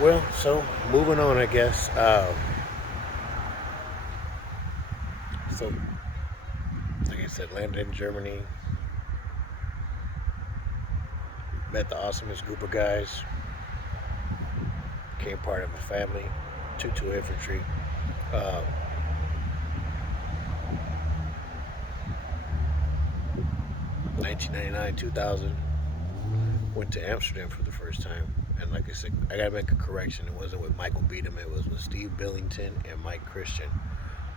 Well, so moving on, I guess. So, like I said, landed in Germany, met the awesomest group of guys, became part of a family, 2 infantry. Um, 1999, 2000, went to Amsterdam for the first time. And like I said, I gotta make a correction. It wasn't with Michael Beedham, it was with Steve Billington and Mike Christian.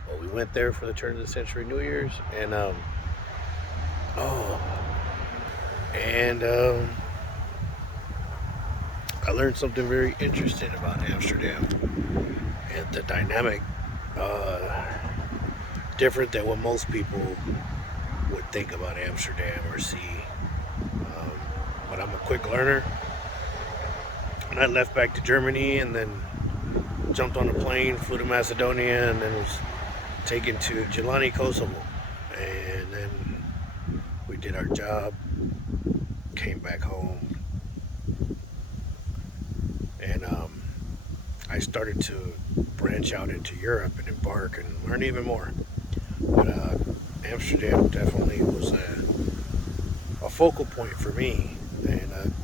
Well, we went there for the turn of the century New Year's, and oh, and I learned something very interesting about Amsterdam and the dynamic, uh, different than what most people would think about Amsterdam or see. Um, but I'm a quick learner, and I left back to Germany, and then jumped on a plane, flew to Macedonia, and then was taken to Jelani, Kosovo, and then we did our job, came back home, and I started to branch out into Europe and embark and learn even more. But Amsterdam definitely was a focal point for me, and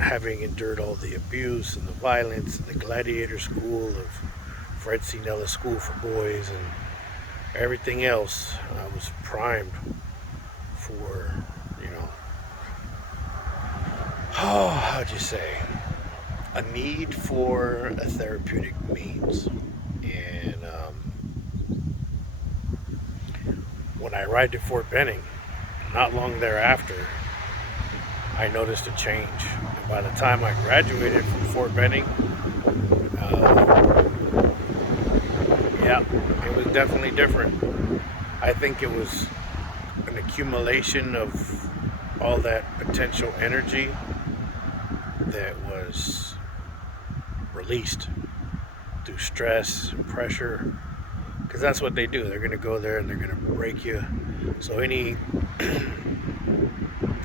having endured all the abuse and the violence and the gladiator school of Fred C. Nellis School for Boys and everything else, I was primed for, you know, oh, how'd you say, a need for a therapeutic means. And when I arrived at Fort Benning, not long thereafter, I noticed a change. And by the time I graduated from Fort Benning, uh, yeah, it was definitely different. I think it was an accumulation of all that potential energy that was released through stress and pressure, because that's what they do. They're going to go there and they're going to break you. So any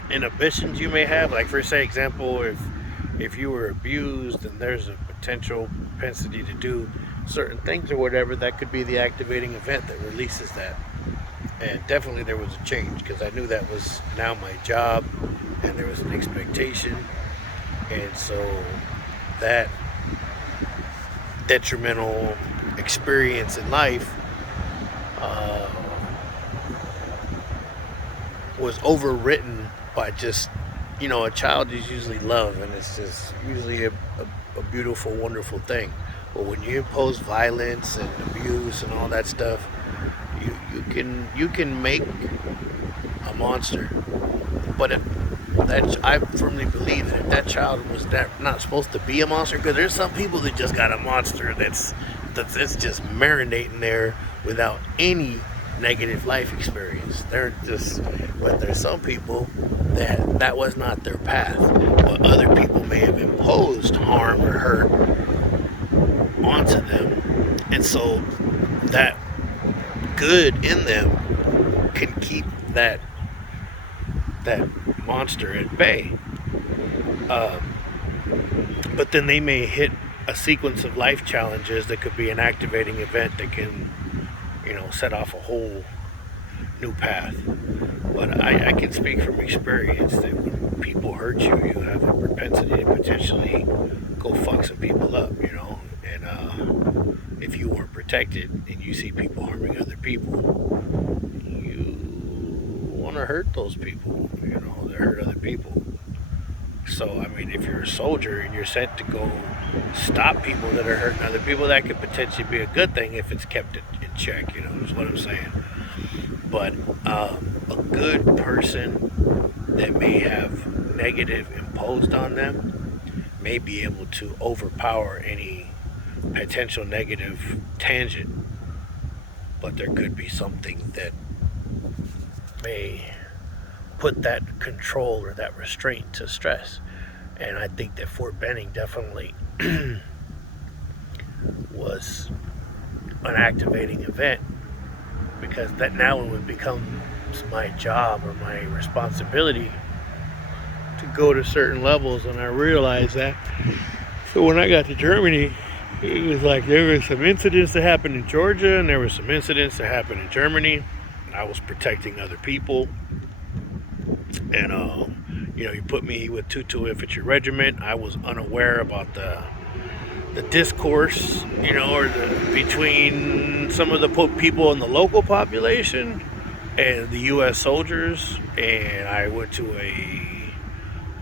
inhibitions you may have, like for say example, if you were abused and there's a potential propensity to do certain things or whatever, that could be the activating event that releases that. And definitely there was a change, because I knew that was now my job, and there was an expectation. And so that detrimental experience in life uh, was overwritten by just, a child is usually love, and it's just usually a beautiful, wonderful thing. But when you impose violence and abuse and all that stuff, you can make a monster. But I firmly believe that if that child was not supposed to be a monster, because there's some people that just got a monster that's just marinating there without any negative life experience. But there's some people that was not their path. But other people may have imposed harm or hurt onto them, and so that good in them can keep that monster at bay. Um, but then they may hit a sequence of life challenges that could be an activating event that can, set off a whole new path. But I can speak from experience that when people hurt you, you have a propensity to potentially go fuck some people up, And if you weren't protected and you see people harming other people, you want to hurt those people, that hurt other people. So, I mean, if you're a soldier and you're sent to go stop people that are hurting other people, that could potentially be a good thing if it's kept in check, is what I'm saying. But a good person that may have negative imposed on them may be able to overpower any potential negative tangent. But there could be something that may put that control or that restraint to stress. And I think that Fort Benning definitely was an activating event, because that now it would become my job or my responsibility to go to certain levels. And I realized that So when I got to Germany, it was like there were some incidents that happened in Georgia and there were some incidents that happened in Germany. I was protecting other people. And, you put me with 2 Infantry Regiment. I was unaware about the discourse, or between some of the people in the local population and the U.S. soldiers. And I went to a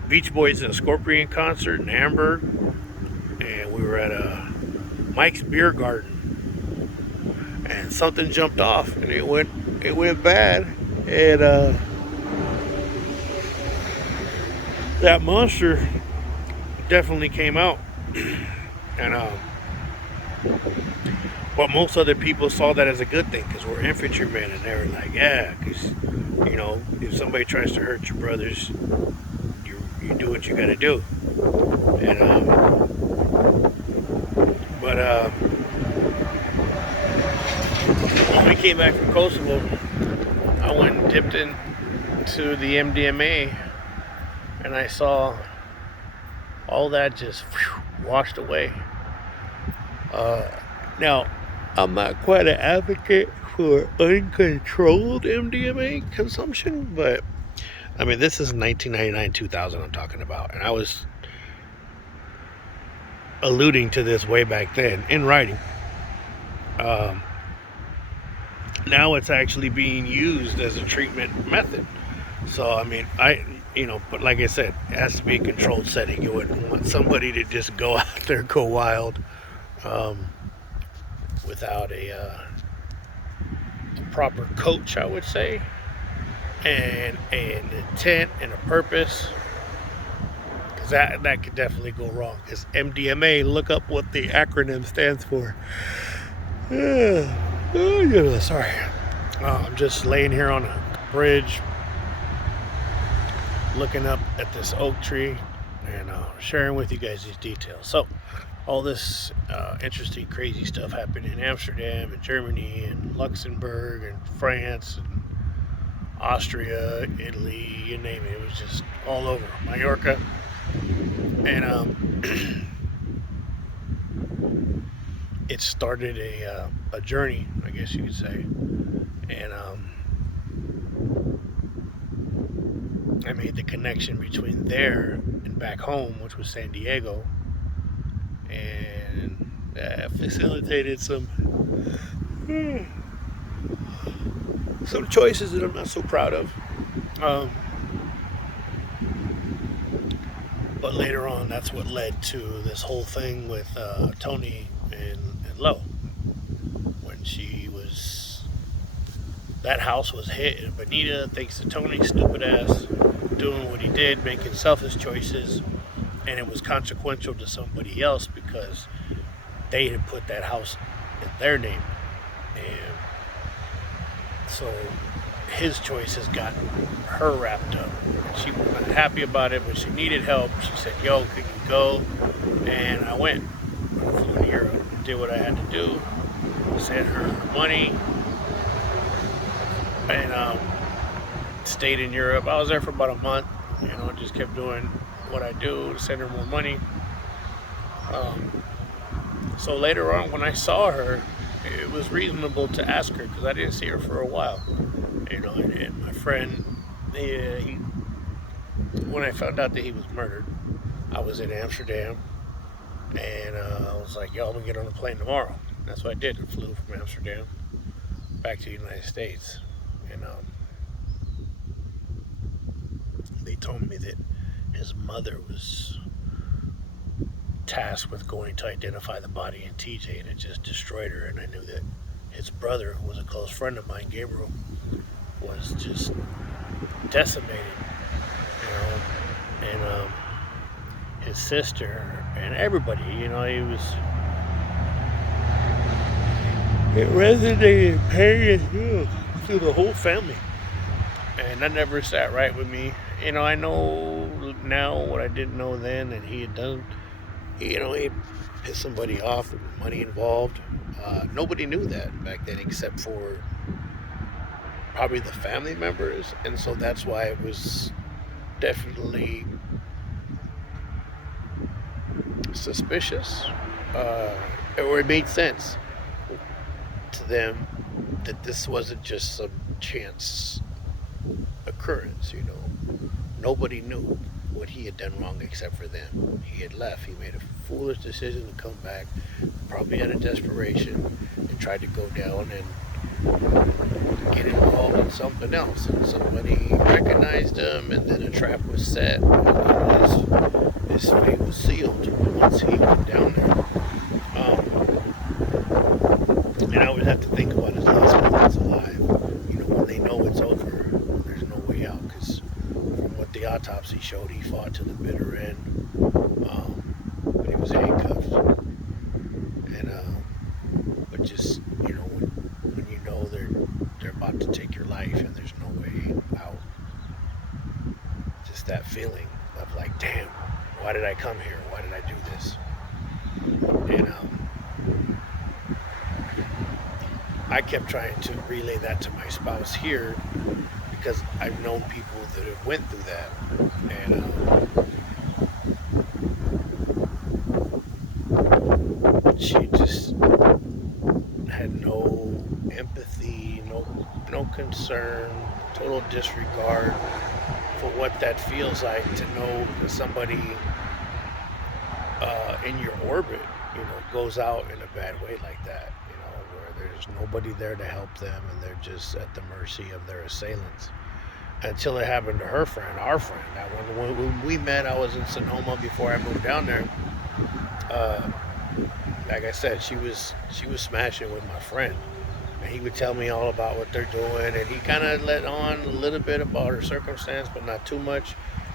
Beach Boys and Scorpion concert in Hamburg, and we were at a Mike's Beer Garden, and something jumped off, and it went bad, and that monster definitely came out, and but most other people saw that as a good thing because we're infantrymen, and they were like, yeah, because if somebody tries to hurt your brothers, you do what you got to do, and but when we came back from Kosovo, I went and dipped into the MDMA, and I saw all that just washed away. Now, I'm not quite an advocate for uncontrolled MDMA consumption, but I mean, this is 1999, 2000 I'm talking about, and I was alluding to this way back then in writing. Now it's actually being used as a treatment method. So, I mean, but like I said, it has to be a controlled setting. You wouldn't want somebody to just go out there, go wild, without a proper coach, I would say, and an intent and a purpose. Because that could definitely go wrong. Because MDMA, look up what the acronym stands for. Sorry. I'm just laying here on a bridge, looking up at this oak tree, and sharing with you guys these details. So, all this interesting, crazy stuff happened in Amsterdam and Germany and Luxembourg and France and Austria, Italy, you name it. It was just all over. Mallorca. And it started a journey, I guess you could say. And I made the connection between there and back home, which was San Diego, and facilitated some choices that I'm not so proud of. But later on, that's what led to this whole thing with Tony and Lo. When that house was hit in Bonita, thanks to Tony's stupid ass doing what he did, making selfish choices, and it was consequential to somebody else because they had put that house in their name, and so his choices got her wrapped up. She was not happy about it, but she needed help. She said, yo, could you go? And I went. I flew to Europe, did what I had to do, sent her money, and stayed in Europe. I was there for about a month, just kept doing what I do to send her more money. So later on, when I saw her, it was reasonable to ask her because I didn't see her for a while. And my friend, when I found out that he was murdered, I was in Amsterdam, and I was like, yo, I'm going to get on a plane tomorrow. And that's what I did. I flew from Amsterdam back to the United States. And they told me that his mother was tasked with going to identify the body in TJ, and it just destroyed her. And I knew that his brother, who was a close friend of mine, Gabriel, was just decimated, and his sister and everybody, it resonated pain through the whole family, and that never sat right with me. I know now what I didn't know then, and he had done, he pissed somebody off, there was money involved. Nobody knew that back then except for probably the family members, and so that's why it was definitely suspicious, or it made sense to them that this wasn't just some chance occurrence. Nobody knew what he had done wrong except for them. He had left. He made a foolish decision to come back, probably out of desperation, and tried to go down and get involved in something else. And somebody recognized him, and then a trap was set. And his fate was sealed once he went down there. And I always have to think about his last moments alive. When they know it's over, there's no way out. Because from what the autopsy showed, he fought to the bitter end. But he was handcuffed. And but just when you know they're about to take your life and there's no way out, just that feeling of like, damn, why did I come here? Why did I do this? And I kept trying to relay that to my spouse here because I've known people that have went through that, and she just had no empathy, no concern, total disregard for what that feels like to know that somebody in your orbit, goes out in a bad way like that. Where there's nobody there to help them and they're just at the mercy of their assailants. Until it happened to her friend, our friend. When we met, I was in Sonoma before I moved down there. Like I said, she was smashing with my friend, and he would tell me all about what they're doing, and he kind of let on a little bit about her circumstance, but not too much.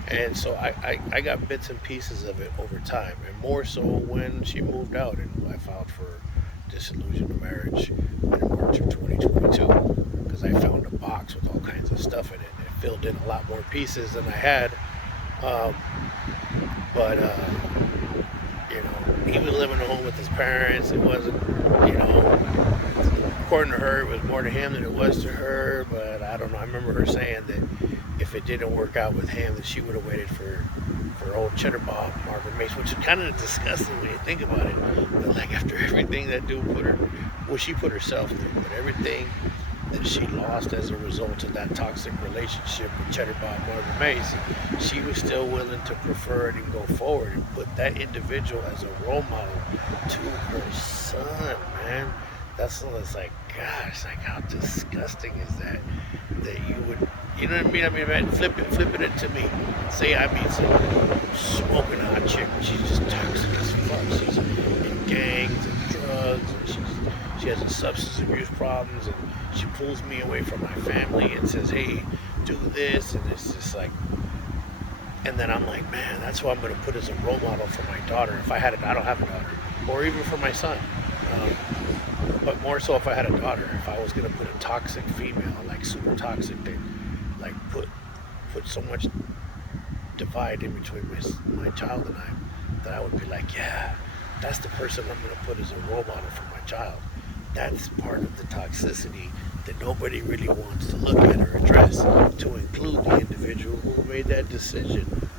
And so I got bits and pieces of it over time, and more so when she moved out and I filed for dissolution of marriage in March of 2022, because I found a box with all kinds of stuff in it. It filled in a lot more pieces than I had, but he was living at home with his parents. It wasn't, according to her, it was more to him than it was to her, but I don't know. I remember her saying that if it didn't work out with him, that she would have waited for old Cheddar Bob, Marvin Mace, which is kind of disgusting when you think about it. But like after everything that dude she put herself through, but everything that she lost as a result of that toxic relationship with Cheddar Bob, Marvin Mace, she was still willing to prefer it and go forward and put that individual as a role model to her son, man. That's when it's like, gosh, like how disgusting is that you would, you know what I mean? I mean, man, flipping it to me. Say I meet some smoking hot chick, but she's just toxic as fuck. She's in gangs and drugs, and she has a substance abuse problems, and she pulls me away from my family and says, hey, do this, and it's just like, and then I'm like, man, that's what I'm going to put as a role model for my daughter. If I had I don't have a daughter, or even for my son. But more so if I had a daughter, if I was going to put a toxic female, like super toxic, that like put so much divide in between my child and I, that I would be like, yeah, that's the person I'm going to put as a role model for my child. That's part of the toxicity that nobody really wants to look at or address, to include the individual who made that decision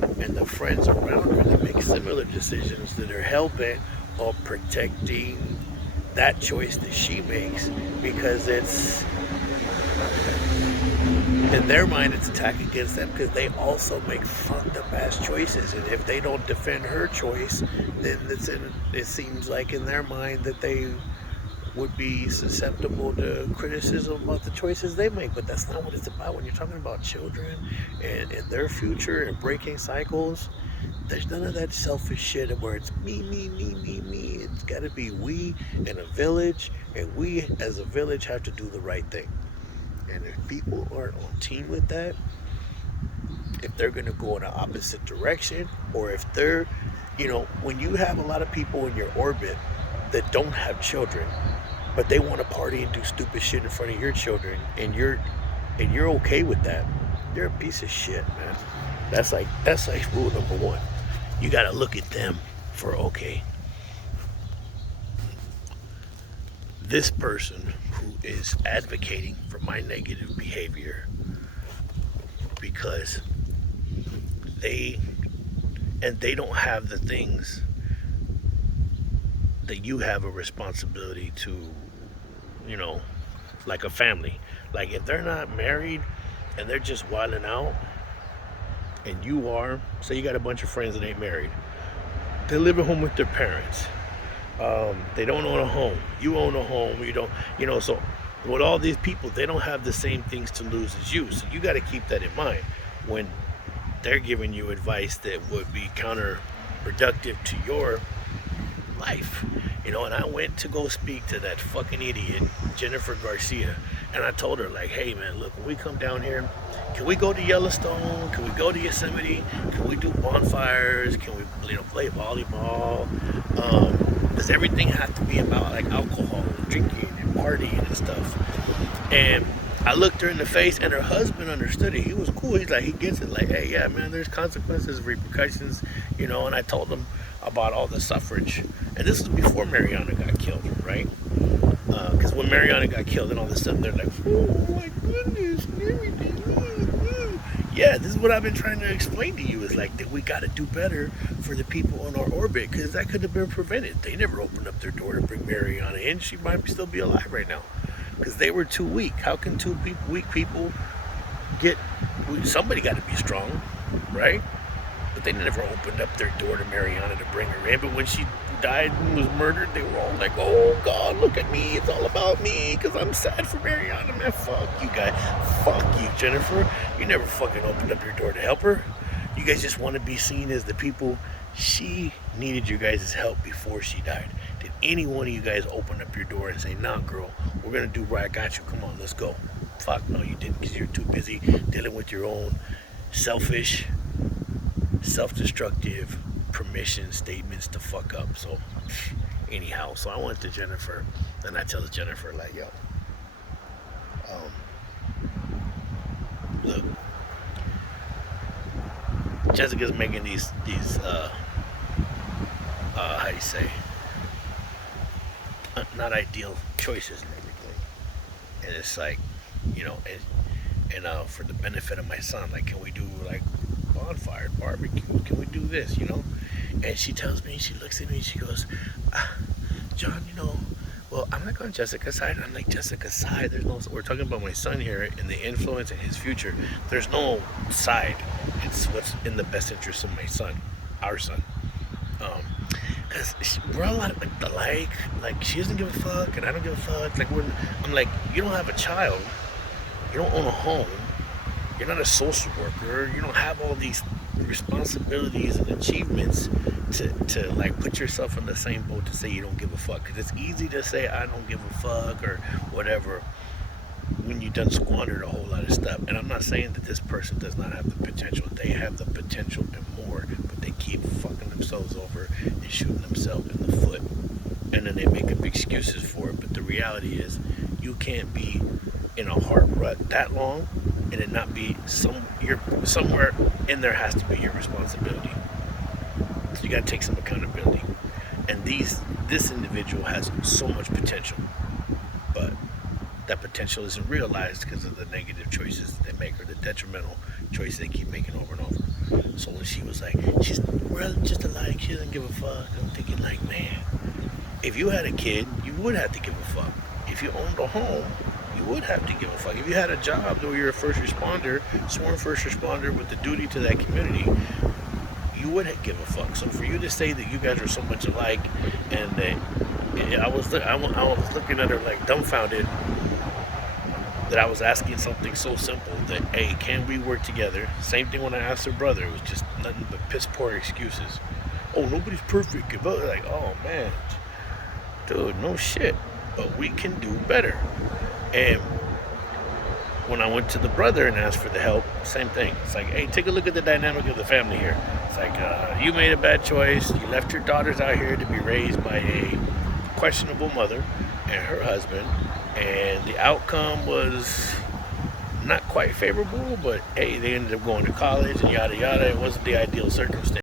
and the friends around her that make similar decisions that are hell-bent on protecting that choice that she makes, because it's, in their mind, it's attack against them because they also make fucked up ass choices, and if they don't defend her choice, then it seems like in their mind that they would be susceptible to criticism about the choices they make. But that's not what it's about. When you're talking about children and their future and breaking cycles, there's none of that selfish shit where it's me. It's got to be we in a village, and we as a village have to do the right thing. And if people aren't on team with that, if they're going to go in the opposite direction, or if they're, when you have a lot of people in your orbit that don't have children, but they want to party and do stupid shit in front of your children, and you're okay with that, you're a piece of shit, man. That's like rule number one. You got to look at them for okay. This person who is advocating for my negative behavior because they don't have the things that you have a responsibility to, you know, like a family. Like if they're not married and they're just wilding out, and you are, say you got a bunch of friends that ain't married, they live at home with their parents. They don't own a home. You own a home. You don't, so with all these people, they don't have the same things to lose as you. So you got to keep that in mind when they're giving you advice that would be counterproductive to your life. And I went to go speak to that fucking idiot, Jennifer Garcia, and I told her, like, hey man, look, when we come down here, can we go to Yellowstone? Can we go to Yosemite? Can we do bonfires? Can we, play volleyball? Does everything have to be about like alcohol and drinking and partying and stuff? And I looked her in the face, and her husband understood it. He was cool. He's like, he gets it. Like, hey, yeah, man, there's consequences, repercussions, And I told him about all the suffrage. And this was before Mariana got killed, right? Because when Mariana got killed, then all of a sudden they're like, oh my goodness, and everything. Yeah, this is what I've been trying to explain to you, is like that we got to do better for the people in our orbit, because that could have been prevented. They never opened up their door to bring Mariana in. She might still be alive right now because they were too weak. How can weak people somebody got to be strong, right? But they never opened up their door to Mariana to bring her in. But when she died and was murdered, they were all like, oh God, look at me, it's all about me, because I'm sad for Mariana. Man, fuck you guys. Fuck you, Jennifer. You never fucking opened up your door to help her. You guys just want to be seen as the people. She needed your guys' help before she died. Did any one of you guys open up your door and say, nah girl, we're gonna do right, I got you, come on, let's go? Fuck no, you didn't, because you're too busy dealing with your own selfish, self-destructive permission statements to fuck up. So anyhow, so I went to Jennifer, and I tell Jennifer, like, yo, look, Jessica's making these how do you say, not ideal choices and everything, and it's like, and for the benefit of my son, like, can we do like bonfire, barbecue, can we do this, And she tells me, she looks at me, and she goes, John, well, I'm like on Jessica's side. I'm like, Jessica's side, there's no, we're talking about my son here and the influence in his future. There's no side. It's what's in the best interest of my son, our son. Because we're all alike. Like, she doesn't give a fuck, and I don't give a fuck. Like, I'm like, you don't have a child. You don't own a home. You're not a social worker. You don't have all these responsibilities and achievements to like put yourself in the same boat to say you don't give a fuck. Because it's easy to say I don't give a fuck or whatever when you done squandered a whole lot of stuff. And I'm not saying that this person does not have the potential. They have the potential and more, but they keep fucking themselves over and shooting themselves in the foot. And then they make up excuses for it. But the reality is, you can't be in a heart rut that long and it not be somewhere in there has to be your responsibility. So you got to take some accountability. And this individual has so much potential, but that potential isn't realized because of the negative choices they make, or the detrimental choices they keep making over and over. So when she was like, we're just alike, she doesn't give a fuck, I'm thinking like, man, if you had a kid, you would have to give a fuck. If you owned a home, you would have to give a fuck. If you had a job where you're a first responder, sworn first responder with the duty to that community, you would give a fuck. So for you to say that you guys are so much alike, and that I was looking at her like dumbfounded that I was asking something so simple that, hey, can we work together? Same thing when I asked her brother. It was just nothing but piss poor excuses. Oh, nobody's perfect. Like, oh man, dude, no shit. But we can do better. And when I went to the brother and asked for the help, same thing. It's like, hey, take a look at the dynamic of the family here. It's like, you made a bad choice. You left your daughters out here to be raised by a questionable mother and her husband. And the outcome was not quite favorable, but hey, they ended up going to college and yada yada. It wasn't the ideal circumstance.